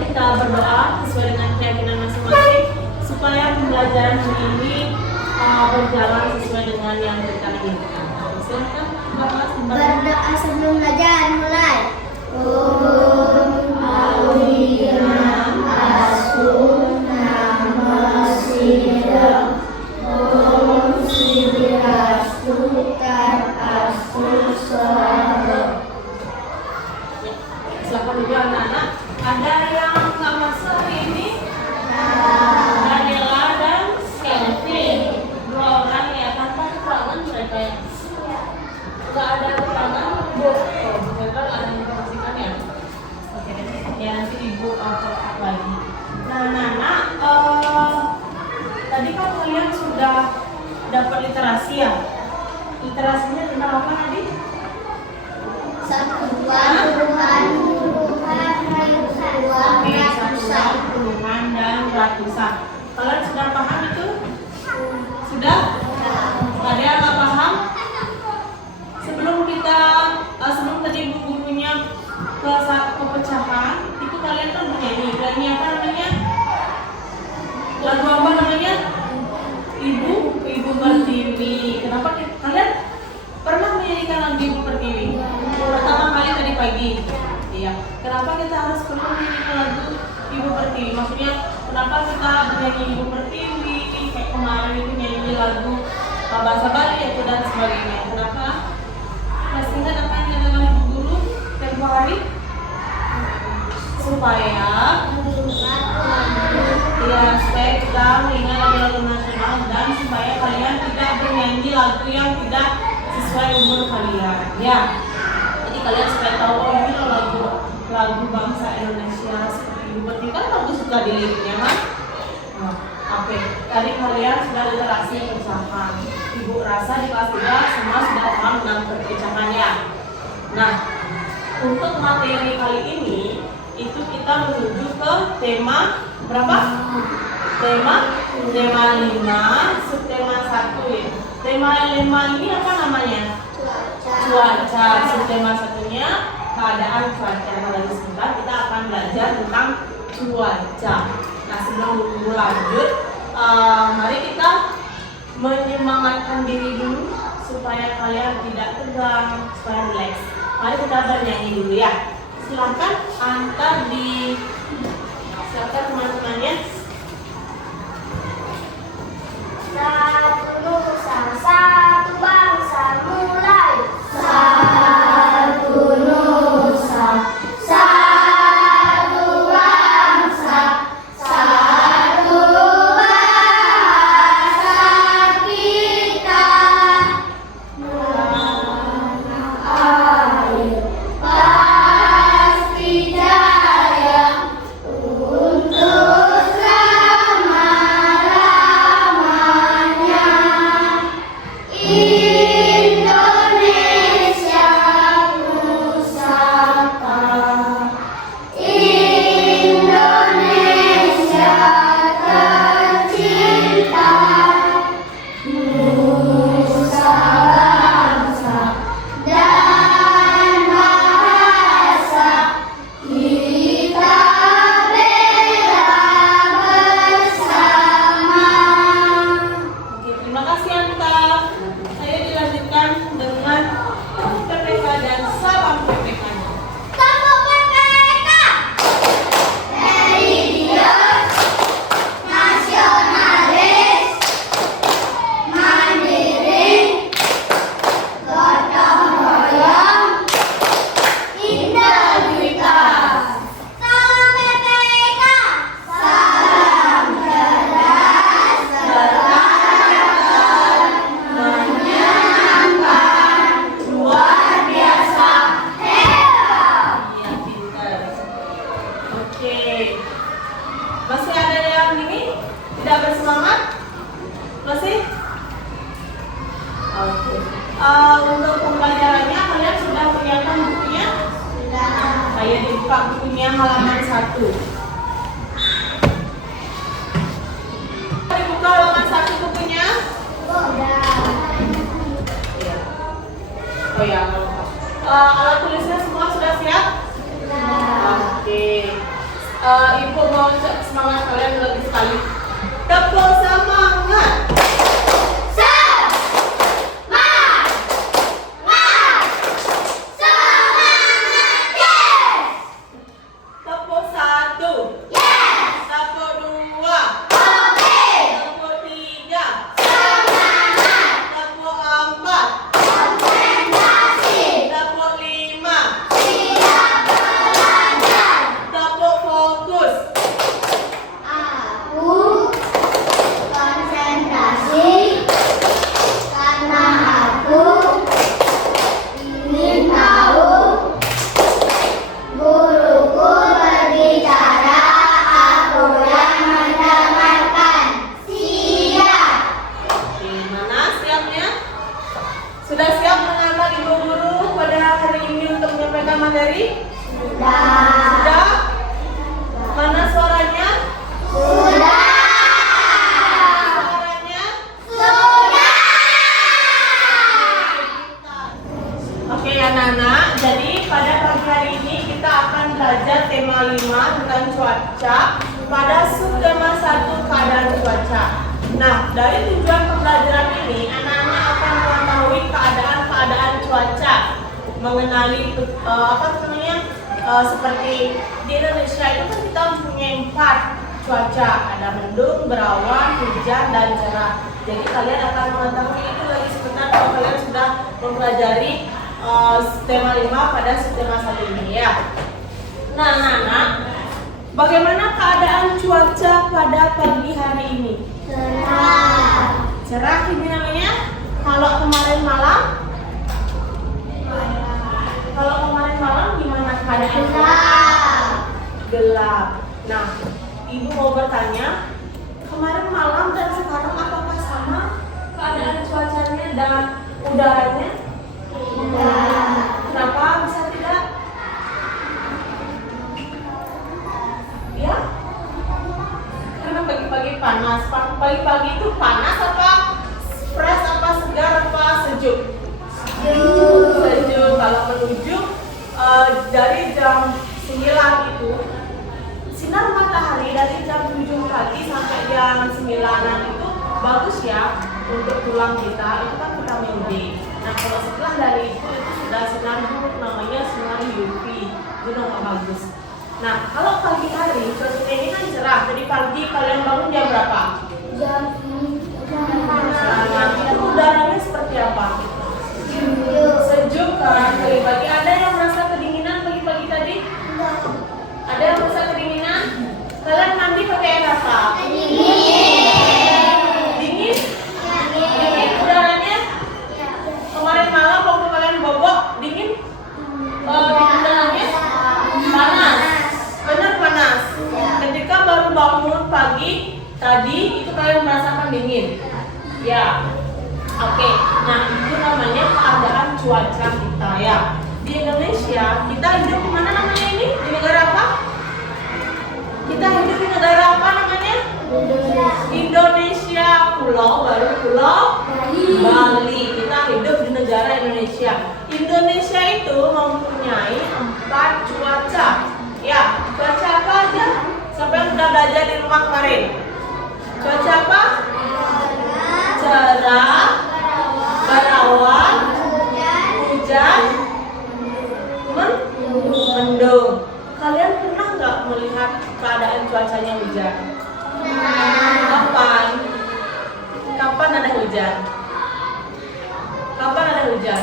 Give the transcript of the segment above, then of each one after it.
mari kita berdoa sesuai dengan keyakinan masing-masing supaya pembelajaran hari ini berjalan sesuai dengan yang kita inginkan. Silakan berdoa sebelum belajar mulai. Silakan juga anak-anak. Ada yang nggak masuk hari ini? Daniela dan Kelvin. Dua orang ya, tanpa keterangan mereka ya. Nggak ada keterangan, Bu. Mereka ada yang informasikan ya. Oke, ya nanti Ibu kontak lagi. Nah, anak-anak, tadi kan kalian sudah dapat literasi ya? Literasinya tentang apa tadi? Satuan, puluhan, satuan, puluhan, dan ratusan. Kalian sudah paham itu? Sudah? Ada yang nggak paham? Sebelum tadi bukunya ke pecahan, itu kalian kan bernyanyi. Bernyanyi apa namanya? Lagu apa namanya? Ibu Pertiwi. Kenapa kalian pernah menyanyikan lagu Ibu Pertiwi? Pertama kali tadi pagi. Iya. Kenapa kita harus perlu menyanyikan lagu Ibu Pertiwi? Maksudnya kenapa kita bernyanyi Ibu Pertiwi? Kayak kemarin itu nyanyi lagu bahasa Bali itu dan sebagainya. Kenapa? Masih ingat apa yang dikatakan Ibu Guru tempo hari? Supaya kita mengingat lagu-lagu nasional dan supaya kalian tidak bernyanyi lagu yang tidak sesuai umur kalian. Ya. Jadi kalian supaya tahu ini lagu bangsa Indonesia seperti Ibu Pertiwi kan bagus suka diliriknya kan? Nah, oke. Tadi kalian sudah literasi pecahan. Ibu rasa di kelas 3 semua sudah paham tentang perpecahannya. Nah, untuk materi kali ini itu kita menuju ke tema berapa? Tema 5, subtema 1 ya. Tema 5 ini apa namanya? Cuaca. Subtema 1-nya keadaan cuaca. Nah, lagi sebentar kita akan belajar tentang cuaca. Nah, sebelum lanjut, mari kita menyemangatkan diri dulu supaya kalian tidak tegang, supaya relax. Mari kita bernyanyi dulu ya. Silakan silakan teman-temannya. Satu nusa, satu bangsa, mulai. Satu nusa, satu bangsa, satu bahasa kita. Air pasti jaya untuk selama-lamanya. Indonesia Pusaka, Indonesia tercinta, nusa bangsa dan bahasa kita bela bersama. Oke, terima kasih Anta. Saya dilanjutkan dengan PPK dan salam PPK. Kamu PPK religius, nasionalis, mandiri, gotong royong, integritas. Salam PPK, salam cerdas, berkarakter, menyenangkan, luar biasa, hebat. Iya, pintar. Oke. Masih ada yang ini? Tidak bersemangat? Masih? Oke. Untuk pembelajarannya kalian sudah menyiapkan bukunya? Saya dibuka bukunya halaman 1. Dibuka halaman 1 bukunya? Iya. Oh ya, alat tulisnya semua sudah siap? Oke. Ibu mau semangat kalian lebih sekali. Tepuk semangat. Tepuk satu. Tepuk dua. Tepuk tiga. Tepuk empat. Tepuk lima. Tepuk fokus. Aku konsentrasi karena aku ingin tahu guruku berbicara, aku yang mendengarkan. Siap. Gimana siapnya? Sudah siap menghadap ibu guru pada hari ini untuk menyampaikan materi? Sudah? Mana suaranya? Sudah. Suaranya? Sudah. Oke anak-anak, jadi pada pagi hari ini kita akan belajar tema 5 tentang cuaca pada subtema 1 keadaan cuaca. Nah, dari tujuan pembelajaran ini, anak-anak akan mengetahui keadaan cuaca, mengenali seperti di Indonesia itu kan kita mempunyai 4 cuaca, ada mendung, berawan, hujan, dan cerah. Jadi kalian akan mengetahui itu lagi sebentar kalau kalian sudah mempelajari tema 5 pada subtema 1 ini ya. Nah, anak-anak, bagaimana keadaan cuaca pada pagi hari ini? Cerah. Cerah ini namanya. Kalau kemarin malam gimana keadaan? Gelap. Nah, ibu mau bertanya, kemarin malam dan sekarang apakah sama keadaan cuacanya dan udaranya? Kenapa bisa tidak? Ya? Karena pagi-pagi panas. Pagi-pagi itu panas apa? Fresh apa? Segar apa? Sejuk? Sejuk. Kalau menuju dari jam 9 itu sinar matahari dari jam 7 pagi sampai jam 9-an itu bagus ya untuk tulang kita, itu kan vitamin D. Nah, kalau setelah dari itu sudah sinar buruk, namanya sinar UV, itu nggak bagus. Nah, kalau pagi hari cuaca ini kan cerah, jadi pagi kalian bangun jam berapa? Jam Nah, itu udaranya seperti apa? Sejuk kan? Pagi-pagi ada yang merasa kedinginan pagi-pagi tadi? Ada yang merasa kedinginan? Kalian mandi pakai air apa? Dingin? Dingin udaranya? Kemarin malam waktu kalian bobok dingin? Udaranya? Panas? Benar panas? Ketika baru bangun pagi tadi itu kalian merasakan dingin? Ya. Oke, nah itu namanya keadaan cuaca kita ya. Di Indonesia, kita hidup di mana namanya ini? Di negara apa? Kita hidup di negara apa namanya? Indonesia. Pulau baru Pulau Bali. Kita hidup di negara Indonesia. Indonesia itu mempunyai 4 cuaca. Ya, cuaca apa aja? Siapa yang sudah belajar di rumah kemarin? Cuaca apa? Cerah, berawan, hujan, mendung. Kalian pernah nggak melihat keadaan cuacanya hujan? Kapan? Kapan ada hujan? Kapan ada hujan?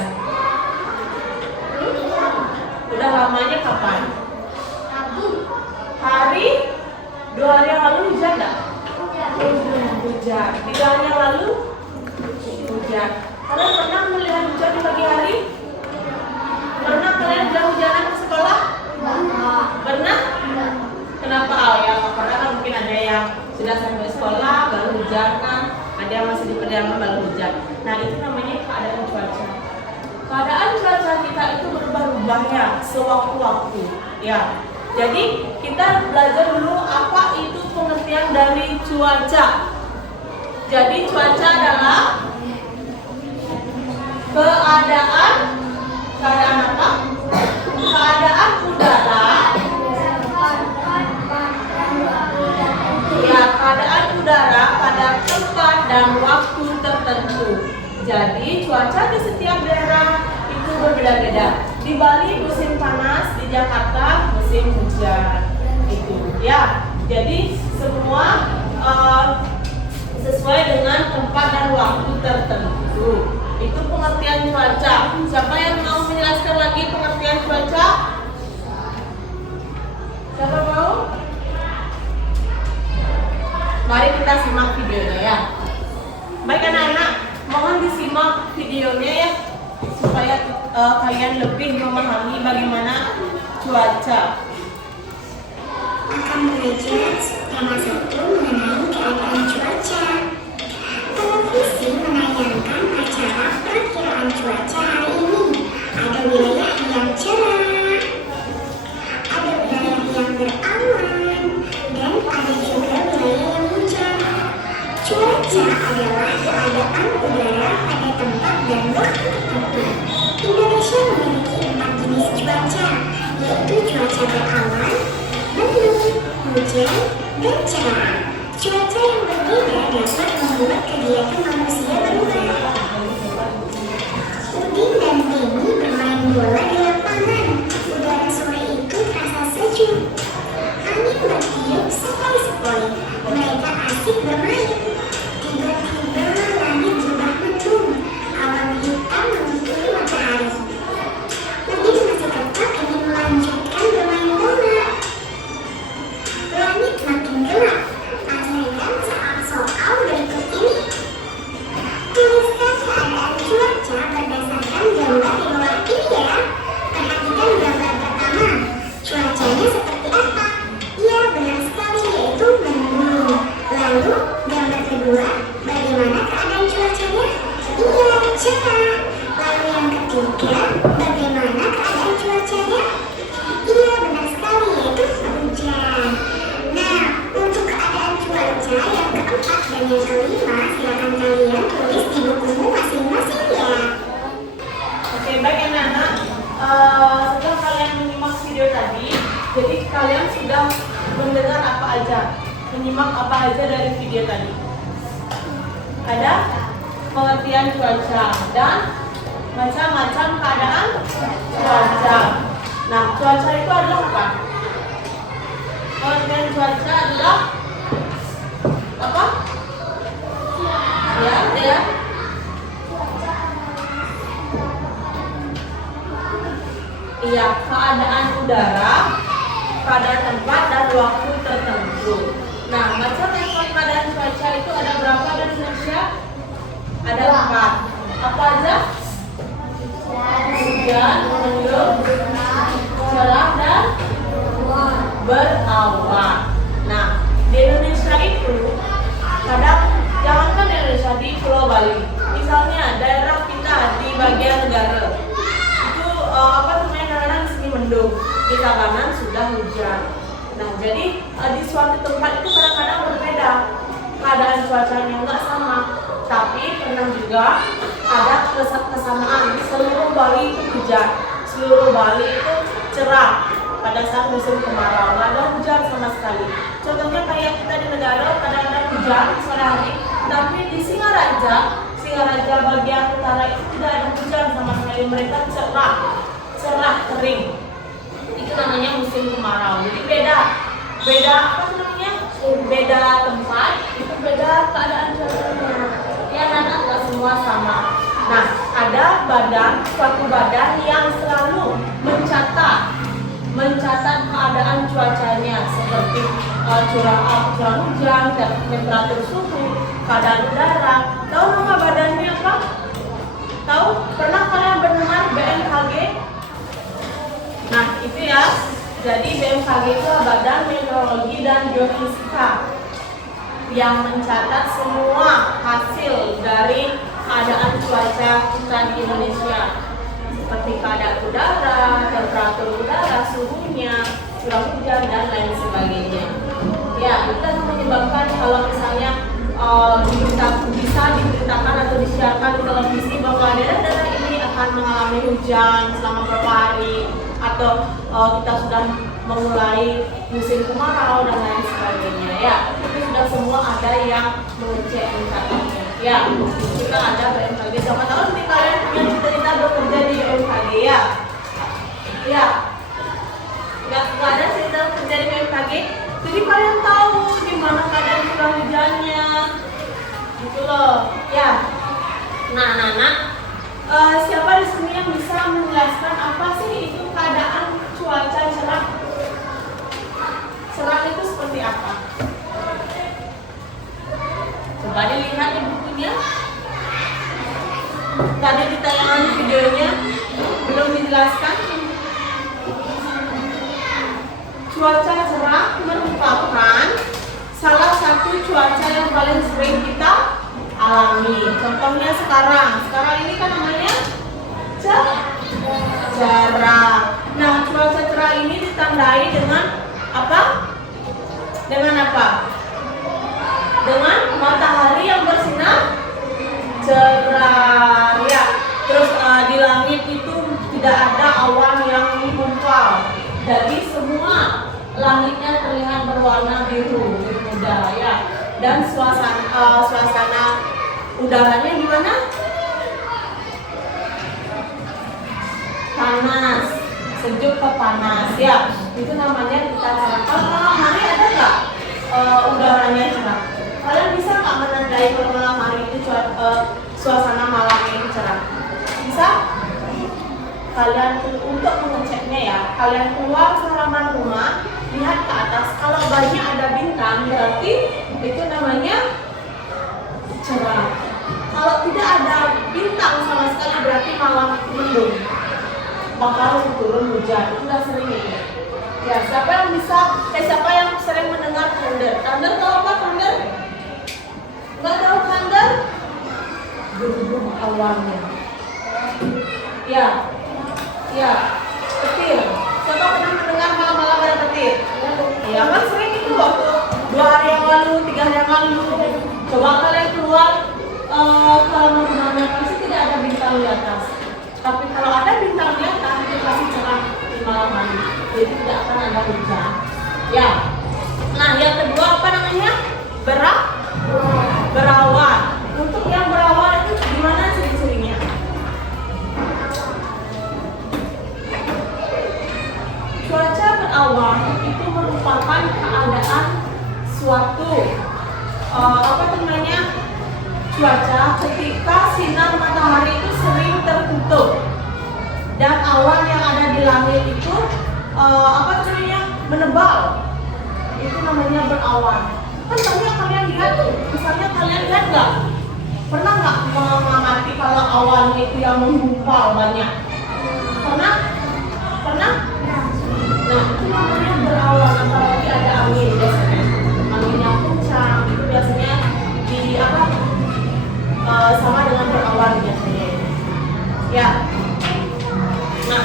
Udah lamanya kapan? Hari? 2 hari yang lalu hujan nggak? Hujan. 3 hari yang lalu? Hujan. Kalian pernah melihat hujan di pagi hari? Pernah kalian hujan-hujanan ke sekolah? Pernah? Kenapa? Oh ya, karena kan mungkin ada yang sudah sampai sekolah baru hujan kan, ada yang masih di perjalanan baru hujan. Nah, itu namanya keadaan cuaca. Keadaan cuaca kita itu berubah-ubah ya sewaktu-waktu. Ya. Jadi kita belajar dulu apa itu pengertian dari cuaca. Jadi cuaca adalah keadaan apa? Keadaan udara Di Bali musim panas, di Jakarta musim hujan. Itu ya. Jadi semua sesuai dengan tempat dan waktu tertentu. Itu pengertian cuaca. Siapa yang mau menjelaskan lagi pengertian cuaca? Siapa mau? Mari kita simak videonya ya. Baik anak-anak, mohon disimak videonya ya supaya kalian lebih memahami bagaimana cuaca. Akan belajar tema 1 mengenai keadaan cuaca. Televisi menayangkan acara perkiraan cuaca hari ini. Ada wilayah yang cerah, ada wilayah yang berawan, dan ada juga wilayah yang hujan. Cuaca adalah keadaan udara pada tempat dan waktu tertentu. Indonesia memiliki 4 jenis cuaca, yaitu cuaca berawan, mendung, hujan, dan cerah. Cuaca yang berbeda dapat membuat kegiatan manusia berubah. Udin dan Denny bermain bola di lapangan. Udara sore itu terasa sejuk. Angin bertiup sepoi-sepoi. Mereka asik bermain. Tiba-tiba langit berubah mendung. Awan hitam menutupi matahari. Udin masih tetap ingin melanjutkan bermain bola. Langit makin gelap. Perhatikan soal berikut ini. Tuliskan keadaan cuaca berdasarkan gambar di bawah ini ya. Perhatikan gambar pertama. Cuacanya seperti apa? Iya, benar sekali, yaitu mendung. Lalu, gambar kedua, bagaimana keadaan cuacanya? Iya, cerah. Lalu yang ketiga, bagaimana keadaan cuacanya? Iya, benar sekali, yaitu hujan. Nah, untuk keadaan cuaca yang keempat dan yang kelima, silakan kalian tulis di bukumu masing-masing ya. Oke, baik anak-anak. Setelah kalian menyimak video tadi, jadi kalian sudah mendengar apa aja, menyimak apa aja dari video tadi. Ada pengertian cuaca dan macam-macam keadaan cuaca. Nah, cuaca itu adalah apa? Pengertian cuaca adalah apa? Ya. Iya, keadaan udara pada tempat dan waktu tertentu. Nah, macam-macam keadaan cuaca itu ada berapa di Indonesia? Ada 4. Apa aja? Hujan, mendung, cerah, dan berawan. Nah, di Indonesia itu kadang jangankan Indonesia, di Pulau Bali, misalnya daerah kita di bagian negara itu kadang-kadang di sini mendung, di Tabanan sudah hujan. Nah, jadi di suatu tempat itu kadang-kadang berbeda keadaan cuacanya, nggak sama. Tapi pernah juga ada kesamaan, seluruh Bali itu hujan, seluruh Bali itu cerah pada saat musim kemarau, nggak ada hujan sama sekali. Contohnya kayak kita di negara kadang-kadang hujan sore hari, tapi di Singaraja bagian utara itu tidak ada hujan sama sekali, mereka cerah kering. Itu namanya musim kemarau. Jadi beda beda tempat, itu beda keadaan cuacanya. Ya, anak nggak semua sama. Nah, ada suatu badan yang selalu mencatat keadaan cuacanya seperti curah hujan, temperatur suhu, keadaan udara. Tahu nama badannya apa? Tahu? Pernah kalian mendengar BMKG? Nah, itu ya. Jadi BMKG itu Badan Meteorologi dan Geofisika yang mencatat semua hasil dari keadaan cuaca kita di Indonesia, seperti keadaan udara, temperatur udara, suhunya, curah hujan, dan lain sebagainya. Ya, itu menyebabkan kalau misalnya bisa diberitakan atau disiarkan di televisi bahwa daerah-daerah ini akan mengalami hujan selama beberapa hari, atau kita sudah memulai musim kemarau dan lain sebagainya. Ya, itu sudah semua ada yang mengecek mencatatnya. Ya, kita ada BMKG. Siapa tahu nanti kalian punya cita-cita bekerja di BMKG ya. Ya, nggak ada cerita terjadi BMKG. Jadi kalian tahu di mana keadaan curah hujannya, gitu loh. Ya. Nah, anak-anak, siapa di sini yang bisa menjelaskan apa sih itu keadaan cuaca cerah? Cerah itu seperti apa? Coba dilihat di bukunya. Tadi di tayangan videonya belum dijelaskan. Cuaca cerah merupakan salah satu cuaca yang paling sering kita alami. Contohnya sekarang ini kan namanya cerah. Nah, cuaca cerah ini ditandai dengan apa? Dengan apa? Dengan matahari yang bersinar cerah, ya. Terus di langit itu tidak ada awan yang menggumpal. Jadi semua langitnya terlihat berwarna biru muda, ya. Dan suasana udaranya gimana? Panas, sejuk ke panas, ya. Itu namanya kita cerah. Kalau malam hari ada nggak udaranya cerah? Kalian bisa nggak menandai kalau malam hari itu suasana malamnya itu cerah? Bisa? Kalian untuk mengeceknya ya, kalian keluar ke halaman rumah, lihat ke atas. Kalau banyak ada bintang, berarti itu namanya cerah. Kalau tidak ada bintang sama sekali, berarti malam mendung, bakal turun hujan. Itu udah sering ya. Ya, siapa yang sering mendengar thunder? Thunder tahu apa thunder? Nggak tahu thunder? Gemuruh awannya. Ya, petir. Siapa pernah mendengar malam-malam ada petir? Ya kan sering itu waktu 2 hari yang lalu, 3 hari yang lalu. Coba kalian keluar ke halaman rumahnya, pasti tidak ada bintang di atas. Tapi kalau ada bintang di atas, itu pasti cerah di malam hari. Jadi tidak akan ada hujan. Ya. Nah, yang kedua apa namanya? Berawan. Untuk yang berawan itu gimana ciri-cirinya? Cuaca berawan itu merupakan keadaan suatu cuaca ketika sinar matahari itu sering tertutup dan awan yang ada di langit itu menebal. Itu namanya berawan. Kan banyak kalian lihat tuh, misalnya kalian lihat nggak? Pernah nggak mengamati kalau awan itu yang menggumpal banyak? Pernah? Nah, itu namanya berawan, apalagi ada angin biasanya. Angin yang kencang itu biasanya sama dengan berawan biasanya. Ya. Nah,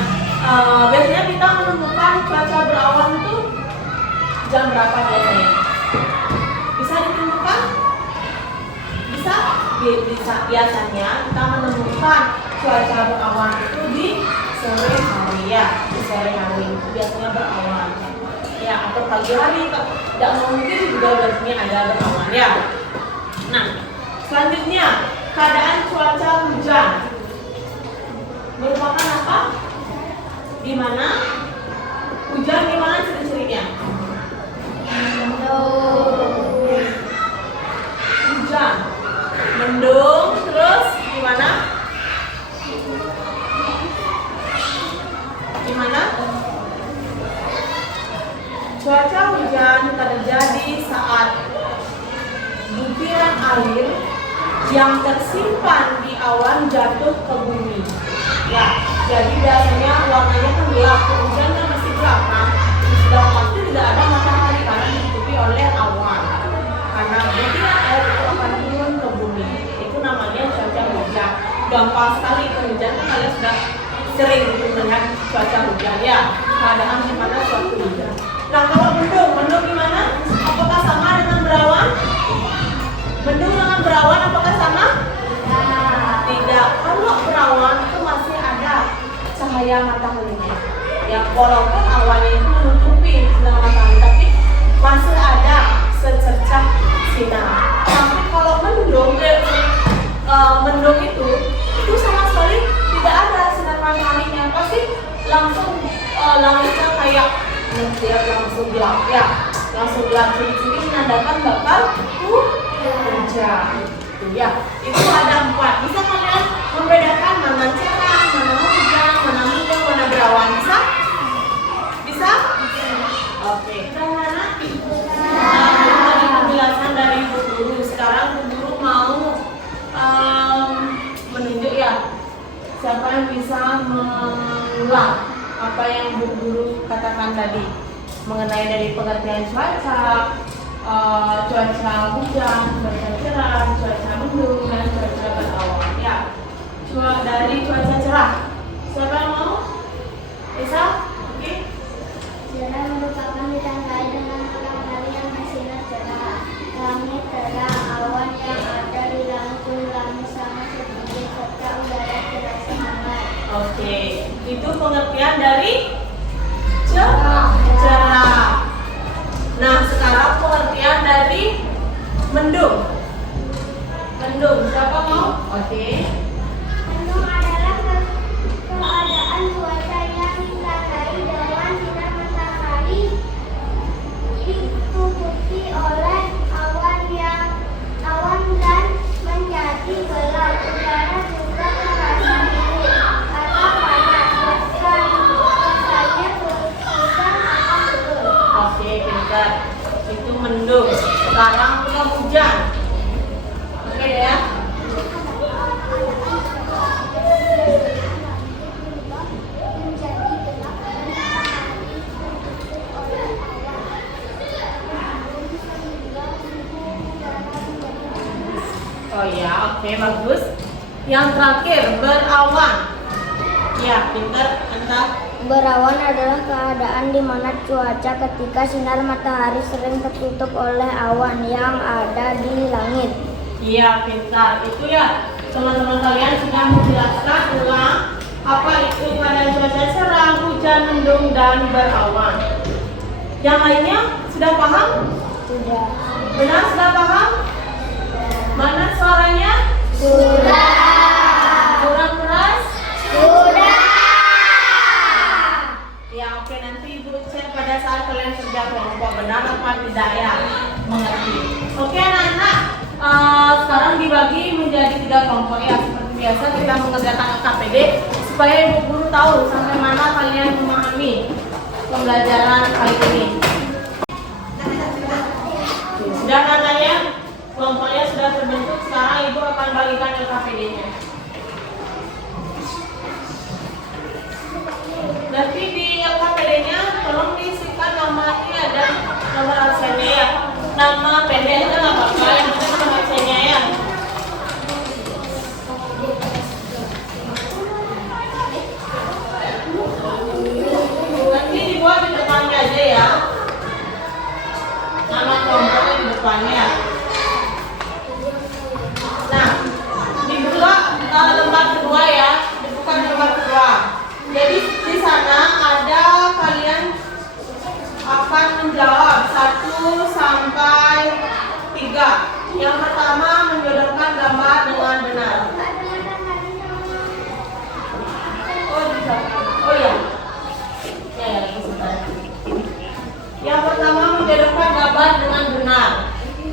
biasanya kita menemukan cuaca berawan itu jam berapa biasanya? Bisa ditentukan? Bisa? Biasanya kita menemukan cuaca berawan itu di sore hari, ya. Di sore hari itu biasanya berawan. Ya, atau pagi hari tidak mungkin juga biasanya ada berawan, ya. Nah, selanjutnya keadaan cuaca hujan merupakan apa? Gimana? Hujan gimana ciri-cirinya? Hujan, mendung, terus gimana? Cuaca hujan terjadi saat butiran air yang tersimpan di awan jatuh ke bumi. Ya, jadi biasanya warnanya kan gelap, hujan kan masih gelap kan? Sudah pasti tidak ada matahari karena ditutupi oleh awan. Karena butiran air itu akan turun ke bumi. Itu namanya cuaca hujan. Gampang sekali itu hujan, kalian sudah sering melihat cuaca hujan, ya. Keadaan di mana suatu hujan. Nah, kalau mendung gimana? Apakah sama dengan berawan? Mendung dengan berawan apakah sama? Tidak. Kalau berawan itu masih ada cahaya mataharinya. Ya, walaupun awannya itu menutupi sinar matahari, tapi masih ada secercah sinar. Tapi kalau mendung itu sama sekali tidak ada sinar mataharinya, pasti langsung ciri-ciri menandakan bakal hujan. Itu ya. Itu ada 4. Bisa kalian membedakan mana cerah, mana hujan, mana mendung, mana berawan? Bisa? Bisa? Oke. Udah mana? Tadi penjelasan dari Bu Guru. Sekarang Bu Guru mau menunjuk ya. Siapa yang bisa mengulang apa yang Bu Guru katakan tadi mengenai dari pengertian cuaca, cuaca hujan, cuaca cerah, cuaca mendung, dan cuaca berawan. Ya, dari cuaca cerah. Siapa yang mau? Bisa? Oke. Cerah merupakan ditandai dengan malam hari yang bersinar cerah, langit terang, awan yang ada di langit sangat sedikit, serta udara terasa hangat. Oke, itu pengertian dari cerah. Nah, sekarang pengertian dari mendung. Mendung, siapa mau? Oke. Mendung adalah keadaan cuaca yang ditandai dengan sinar matahari ditutupi oleh awan dan menjadi gelap. Udara juga terasa dingin atau panas. Biasanya hujan akan turun. Oke, pintar. Itu mendung. Sekarang kita hujan. Oke deh ya. Menjadi gelap dan matahari ditutupi oleh awan. Oh ya, oke, bagus. Yang terakhir, berawan. Ya, pintar. Entah. Berawan adalah keadaan di mana cuaca ketika sinar matahari sering tertutup oleh awan yang ada di langit. Iya, pintar. Itu ya, teman-teman kalian sudah menjelaskan ulang apa itu keadaan cuaca cerah, hujan, mendung, dan berawan. Yang lainnya sudah paham? Sudah. Benar, sudah paham? Mana suaranya? Sudah. Kurang keras? Sudah. Ya, oke, nanti Ibu cek pada saat kalian kerja kelompok benar apa tidak ya, mengerti. Oke anak-anak, sekarang dibagi menjadi 3 kelompok ya. Seperti biasa kita mengerjakan KPD supaya Ibu Guru tahu sampai mana kalian memahami pembelajaran kali ini. Sudah anak ya, kelompoknya sudah terbentuk. Sekarang Ibu akan bagikan LKPD-nya. Nanti di LKPD-nya tolong diisikan namanya dan nomor absennya ya. Nama pendeknya nggak apa-apa, yang penting nomor absennya ya. Nanti dibuat di depannya aja ya. Nama kelompoknya di depannya. Nah, dibuka lembar kedua ya, dibuka lembar kedua. Jadi di sana ada kalian akan menjawab 1 sampai 3. Yang pertama menyodorkan gambar dengan benar. Oh bisa. Oh ya. Ya sebentar. Yang pertama menyodorkan gambar dengan benar.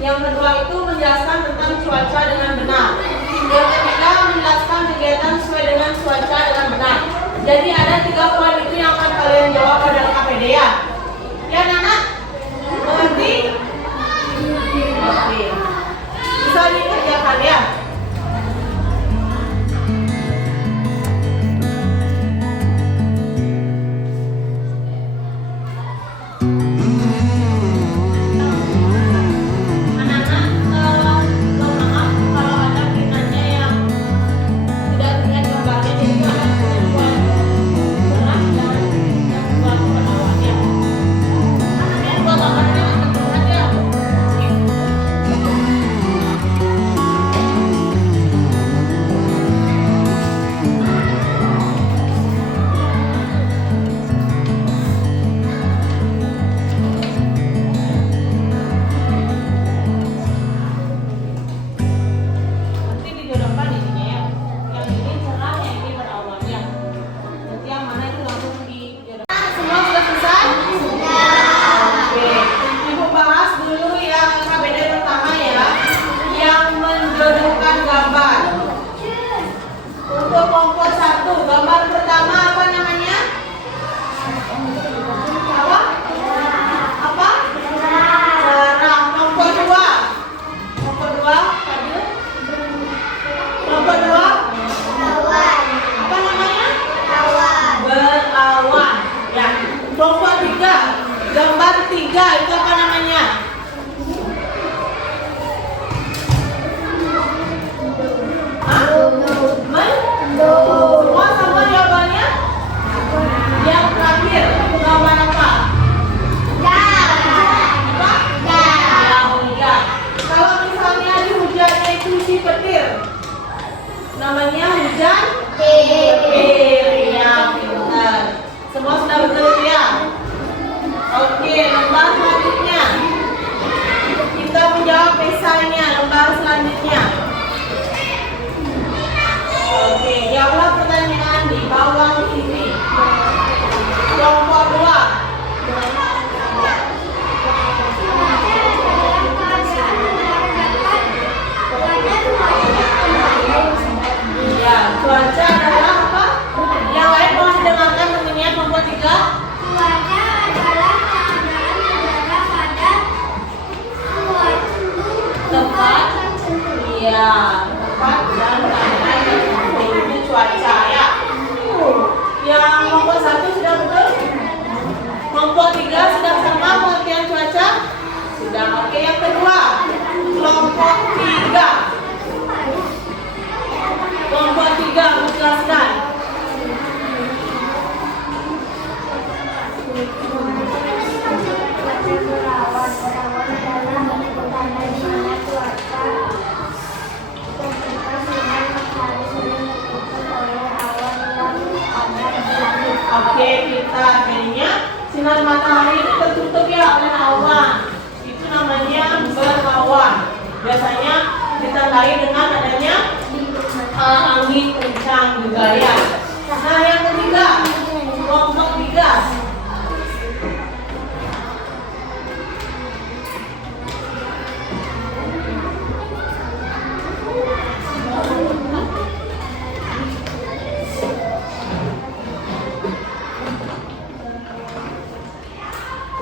Yang kedua itu menjelaskan tentang cuaca dengan benar. Yang ketiga menjelaskan kegiatan sesuai dengan cuaca dengan benar. Jadi ada 3 poin itu yang akan kalian jawab pada KPD ya. Ya anak-anak? Mengerti? Oke. Bisa dikerjakan ya. satu. Gambar pertama apa namanya? Apa? Apa? Cerah. Kelompok dua. Kelompok dua. Fadil. Kelompok dua. Apa namanya? Berawan. Ya. Kelompok tiga. Gambar tiga itu apa namanya? Semua sama jawabannya? Yang terakhir, gambar apa? Yang hujan. Kalau misalnya di hujannya itu isi petir, namanya hujan petir. Ya, pintar. Semua sudah betul ya? Oke, lembar selanjutnya. Kita menjawab esainya, lembar selanjutnya. Oke, jawablah pertanyaan di bawah ini. Kelompok dua. Ya, cuaca adalah apa? Yang lain mau didengarkan temennya kelompok tiga. Tempat. Iya, tempat dan keadaan itu cuaca ya. Yang kelompok satu sudah betul. Kelompok tiga sudah sama pengertian cuaca. Sudah. Oke, yang kedua. Kelompok tiga. Kelompok tiga menjelaskan. Oke, kita jadinya sinar matahari itu tertutup ya oleh awan. Itu namanya berawan. Biasanya ditandai dengan adanya angin kencang juga ya. Nah, yang ketiga, kelompok tiga.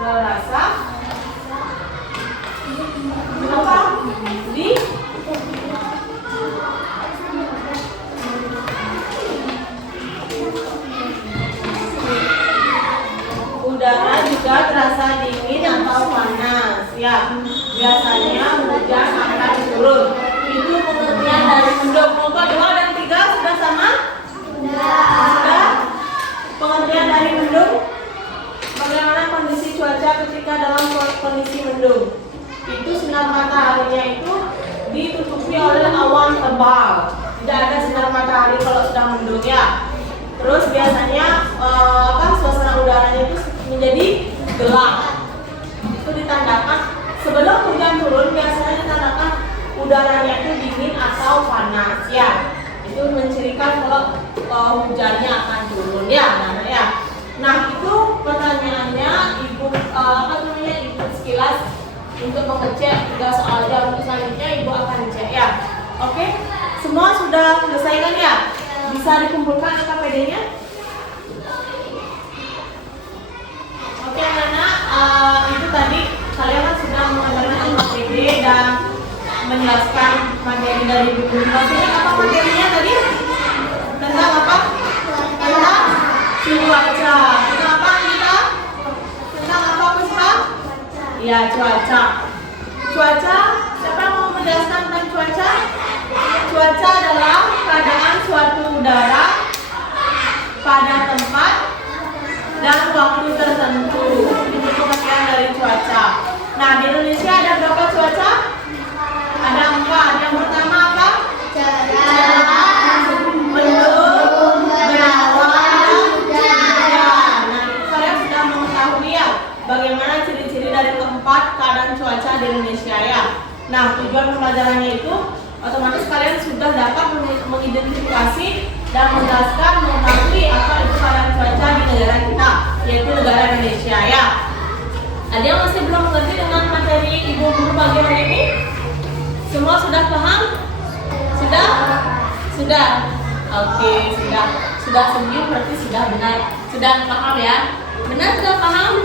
Rasa apa? Di udara juga terasa dingin atau panas ya. Biasanya hujan akan turun. Itu pengertian dari mendung. Kelompok 2 dan 3 sudah sama? Sudah. Pengertian dari mendung. Bagaimana kondisi cuaca ketika dalam kondisi mendung? Itu sinar mataharinya itu ditutupi oleh awan tebal. Tidak ada sinar matahari kalau sedang mendung ya. Terus biasanya suasana udaranya itu menjadi gelap. Itu ditandakan sebelum hujan turun, biasanya ditandakan udaranya itu dingin atau panas ya. Itu mencirikan kalau hujannya akan turun ya, ya. Nah, itu pertanyaannya Ibu Ibu sekilas untuk mengecek 3 soal jam selanjutnya Ibu akan cek ya. Oke, semua sudah selesai kan ya? Bisa dikumpulkan KPD-nya? Oke, anak-anak, itu tadi kalian kan sudah mengajarkan KPD dan menjelaskan materi dari buku. Maksudnya apa materinya tadi? Tentang apa? Tentang cuaca. Tentang apa kita? Tentang apa Puspa? Ya, cuaca. Cuaca, siapa yang mau menjelaskan tentang cuaca? Cuaca adalah keadaan suatu udara pada tempat dan waktu tertentu. Itu pengertian dari cuaca. Nah, di Indonesia ada berapa cuaca? Ada 4. Yang pertama apa? Cerah, mendung, berawan, dan hujan. Nah, kalian sudah mengetahui ya bagaimana ciri-ciri dari keempat keadaan cuaca di Indonesia ya. Nah, tujuan pembelajarannya itu otomatis kalian sudah dapat mengidentifikasi dan menjelaskan mengetahui apa itu keadaan cuaca di negara kita, yaitu negara Indonesia ya. Ada yang masih belum mengerti dengan materi Ibu Guru pagi hari ini? Semua sudah paham? Sudah? Sudah? Oke, sudah. Sudah senyum berarti sudah benar, sudah paham ya. Benar, sudah paham?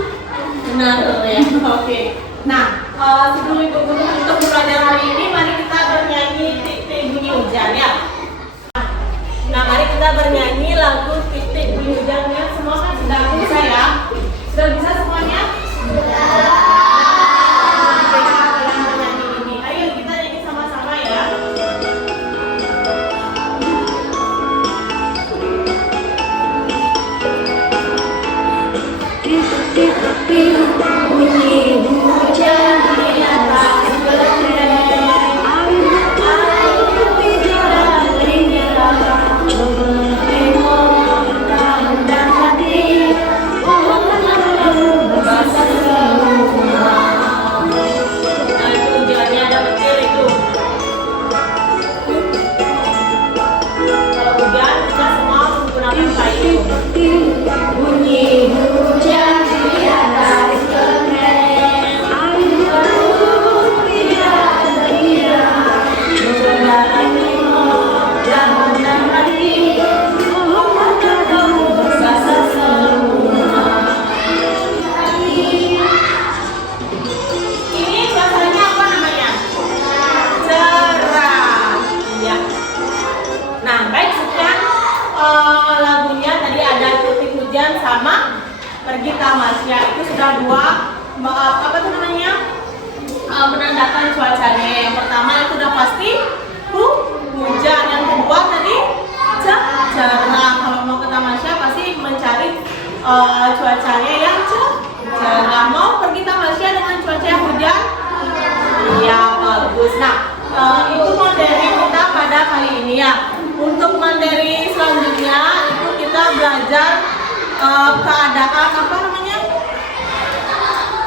Benar ya. Oke. Nah, sebelum ibu guru untuk belajar hari ini, mari kita bernyanyi Titik Bunyi Hujan ya. Nah, mari kita bernyanyi lagu Titik Bunyi Hujan ya. Semua kan sudah bisa ya? Sudah bisa semuanya? Sudah. Ayo kita nyanyi sama-sama ya. Titik bunyi hujan di atas genteng, air tidak teringat, berlimut dan hati, pohon basah semua. Nah itu hujannya ada petir itu. Kalau hujan kita semua menggunakan payung. Bunyi hujan di atas genteng, air tidak teringat, berlimut dan hati, pohon basah semua. Ini bahasanya apa namanya? Cerah. Ya. Nah, baik sekian lagunya tadi ada Titik Hujan sama Pergi Tamasya. Itu sudah dua apa tuh namanya? Menandakan cuacanya. Yang pertama itu udah pasti hujan. Yang kedua tadi cerah. Kalau mau ke tamasya pasti mencari cuacanya yang cerah. Mau pergi tamasya dengan cuaca yang hujan? Iya, bagus. Nah, itu materi kita pada kali ini ya. Untuk materi selanjutnya itu kita belajar keadaan apa namanya?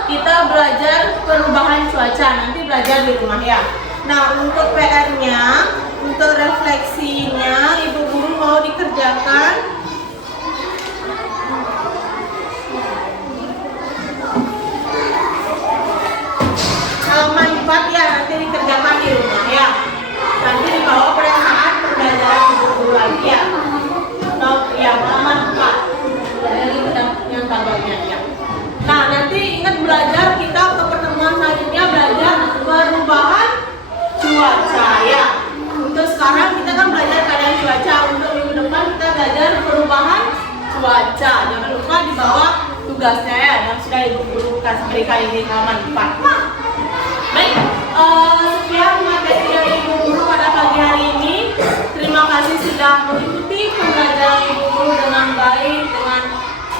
Kita belajar perubahan cuaca. Nanti belajar di rumah ya. Nah, untuk PR-nya, untuk refleksinya, ibu guru mau dikerjakan. Halaman 4 ya, nanti dikerjakan di rumah ya. Nanti dibawa pada saat pembelajaran ibu guru lagi ya. Ya, halaman 4. Dari yang tabelnya ya. Nah, nanti ingat belajar kita untuk pertemuan selanjutnya belajar perubahan cuaca ya. Untuk sekarang kita kan belajar keadaan cuaca. Untuk minggu depan kita belajar perubahan cuaca. Jangan lupa dibawa tugasnya ya yang sudah ibu guru kasih berikan di halaman 4. Baik, sekian materi dari ibu guru pada pagi hari ini. Terima kasih sudah mengikuti pembelajaran ibu guru dengan baik, dengan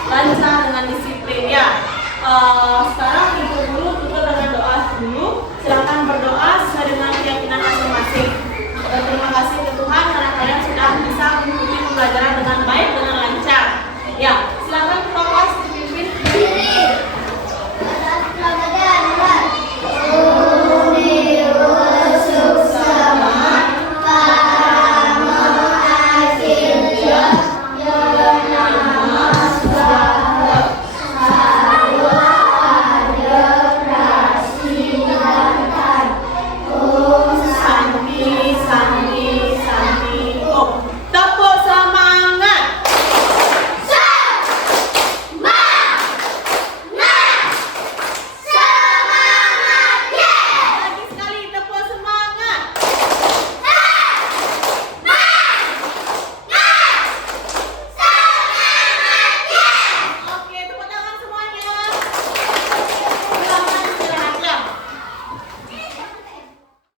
lancar, dengan disiplin ya.